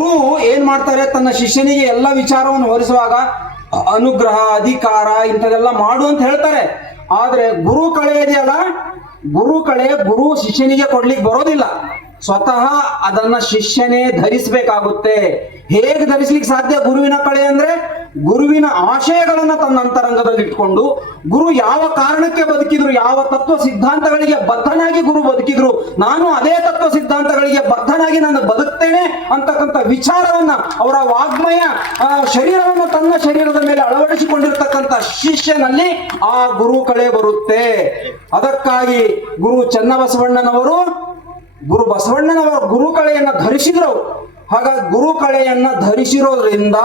ಗುರು ಏನ್ ಮಾಡ್ತಾರೆ? ತನ್ನ ಶಿಷ್ಯನಿಗೆ ಎಲ್ಲ ವಿಚಾರವನ್ನು ಹೊರಿಸುವಾಗ, ಅನುಗ್ರಹ, ಅಧಿಕಾರ ಇಂಥದೆಲ್ಲ ಮಾಡು ಅಂತ ಹೇಳ್ತಾರೆ. ಆದ್ರೆ ಗುರು ಕಳೆ ಇದೆಯಲ್ಲ? ಗುರು ಕಳೆ ಗುರು ಶಿಷ್ಯನಿಗೆ ಕೊಡ್ಲಿಕ್ಕೆ ಬರೋದಿಲ್ಲ. ಸ್ವತಃ ಅದನ್ನ ಶಿಷ್ಯನೇ ಧರಿಸಬೇಕಾಗುತ್ತೆ. ಹೇಗೆ ಧರಿಸ್ಲಿಕ್ಕೆ ಸಾಧ್ಯ ಗುರುವಿನ ಕಳೆ ಅಂದ್ರೆ? ಗುರುವಿನ ಆಶಯಗಳನ್ನು ತನ್ನ ಅಂತರಂಗದಲ್ಲಿ ಇಟ್ಕೊಂಡು ಗುರು ಯಾವ ಕಾರಣಕ್ಕೆ ಬದುಕಿದ್ರು, ಯಾವ ತತ್ವ ಸಿದ್ಧಾಂತಗಳಿಗೆ ಬದ್ಧನಾಗಿ ಗುರು ಬದುಕಿದ್ರು, ನಾನು ಅದೇ ತತ್ವ ಸಿದ್ಧಾಂತಗಳಿಗೆ ಬದ್ಧನಾಗಿ ನಾನು ಬದುಕ್ತೇನೆ ಅಂತಕ್ಕಂಥ ವಿಚಾರವನ್ನ ಅವರ ವಾಗ್ಮಯ ಶರೀರವನ್ನು ತನ್ನ ಶರೀರದ ಮೇಲೆ ಅಳವಡಿಸಿಕೊಂಡಿರ್ತಕ್ಕಂಥ ಶಿಷ್ಯನಲ್ಲಿ ಆ ಗುರು ಕಳೆ ಬರುತ್ತೆ ಅದಕ್ಕಾಗಿ ಗುರು ಚನ್ನಬಸವಣ್ಣನವರು, ಗುರು ಬಸವಣ್ಣನವರ ಗುರು ಕಳೆಯನ್ನ ಧರಿಸಿದ್ರು. ಹಾಗಾಗಿ ಗುರುಕಳೆಯನ್ನ ಧರಿಸಿರೋದ್ರಿಂದ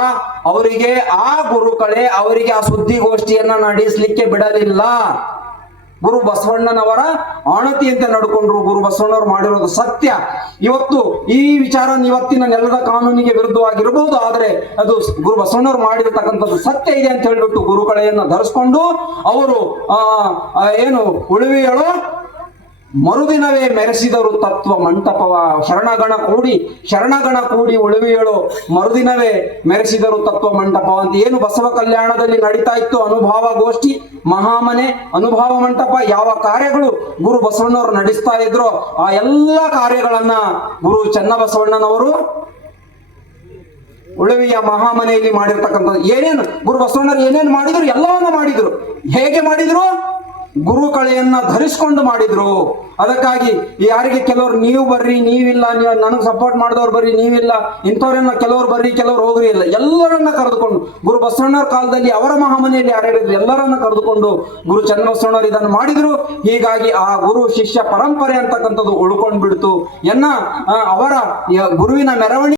ಅವರಿಗೆ ಆ ಗುರುಕಳೆ ಅವರಿಗೆ ಆ ಸುದ್ದಿಗೋಷ್ಠಿಯನ್ನ ನಡೆಸಲಿಕ್ಕೆ ಬಿಡಲಿಲ್ಲ. ಗುರು ಬಸವಣ್ಣನವರ ಆಣತಿಯಂತೆ ನಡ್ಕೊಂಡ್ರು ಗುರು ಬಸವಣ್ಣವರು ಮಾಡಿರೋದು ಸತ್ಯ. ಇವತ್ತು ಈ ವಿಚಾರ ಇವತ್ತಿನ ನೆಲದ ಕಾನೂನಿಗೆ ವಿರುದ್ಧವಾಗಿರಬಹುದು ಆದರೆ ಅದು ಗುರು ಬಸವಣ್ಣವರು ಮಾಡಿರತಕ್ಕಂಥದ್ದು ಸತ್ಯ ಇದೆ ಅಂತ ಹೇಳ್ಬಿಟ್ಟು ಗುರುಕಳೆಯನ್ನ ಧರಿಸ್ಕೊಂಡು ಅವರು ಏನು ಉಳುವಿಯಳು ಮರುದಿನವೇ ಮೆರೆಸಿದರು ತತ್ವ ಮಂಟಪವ. ಶರಣಗಣ ಕೂಡಿ ಶರಣಗಣ ಕೂಡಿ ಉಳುವಿಯಳು. ಮರುದಿನವೇ ಮೆರೆಸಿದರು ತತ್ವ ಮಂಟಪವ. ಅಂತ ಏನು ಬಸವ ಕಲ್ಯಾಣದಲ್ಲಿ ನಡೀತಾ ಇತ್ತು ಅನುಭವ ಗೋಷ್ಠಿ, ಮಹಾಮನೆ, ಅನುಭವ ಮಂಟಪ, ಯಾವ ಕಾರ್ಯಗಳು ಗುರು ಬಸವಣ್ಣವರು ನಡೆಸ್ತಾ ಇದ್ರು ಆ ಎಲ್ಲ ಕಾರ್ಯಗಳನ್ನ ಗುರು ಚನ್ನಬಸವಣ್ಣನವರು ಉಳವಿಯ ಮಹಾಮನೆಯಲ್ಲಿ ಮಾಡಿರ್ತಕ್ಕಂಥದ್ದು. ಏನೇನು? ಗುರು ಬಸವಣ್ಣರು ಏನೇನು ಮಾಡಿದ್ರು? ಎಲ್ಲವನ್ನ ಮಾಡಿದ್ರು. ಹೇಗೆ ಮಾಡಿದ್ರು? ಗುರು ಕಳೆಯನ್ನ ಧರಿಸ್ಕೊಂಡು ಮಾಡಿದ್ರು. ಅದಕ್ಕಾಗಿ ಯಾರಿಗೆ ಕೆಲವರು ನೀವು ಬರ್ರಿ, ನೀವಿಲ್ಲ, ನೀವು ನನಗೆ ಸಪೋರ್ಟ್ ಮಾಡಿದವ್ರು ಬರ್ರಿ, ನೀವಿಲ್ಲ ಇಂಥವ್ರನ್ನ ಕೆಲವ್ರು ಬರ್ರಿ, ಕೆಲವ್ರು ಹೋಗ್ರಿ ಇಲ್ಲ ಎಲ್ಲರನ್ನ ಕರೆದುಕೊಂಡು ಗುರು ಬಸವಣ್ಣವ್ರ ಕಾಲದಲ್ಲಿ ಅವರ ಮಹಾಮನೆಯಲ್ಲಿ ಯಾರ್ಯಾರಿದ್ರು ಎಲ್ಲರನ್ನ ಕರೆದುಕೊಂಡು ಗುರು ಚನ್ನಬಸವಣ್ಣವ್ರು ಇದನ್ನು ಮಾಡಿದ್ರು. ಹೀಗಾಗಿ ಆ ಗುರು ಶಿಷ್ಯ ಪರಂಪರೆ ಅಂತಕ್ಕಂಥದ್ದು ಉಳ್ಕೊಂಡ್ಬಿಡ್ತು. ಎನ್ನ ಅವರ ಗುರುವಿನ ಮೆರವಣಿಗೆ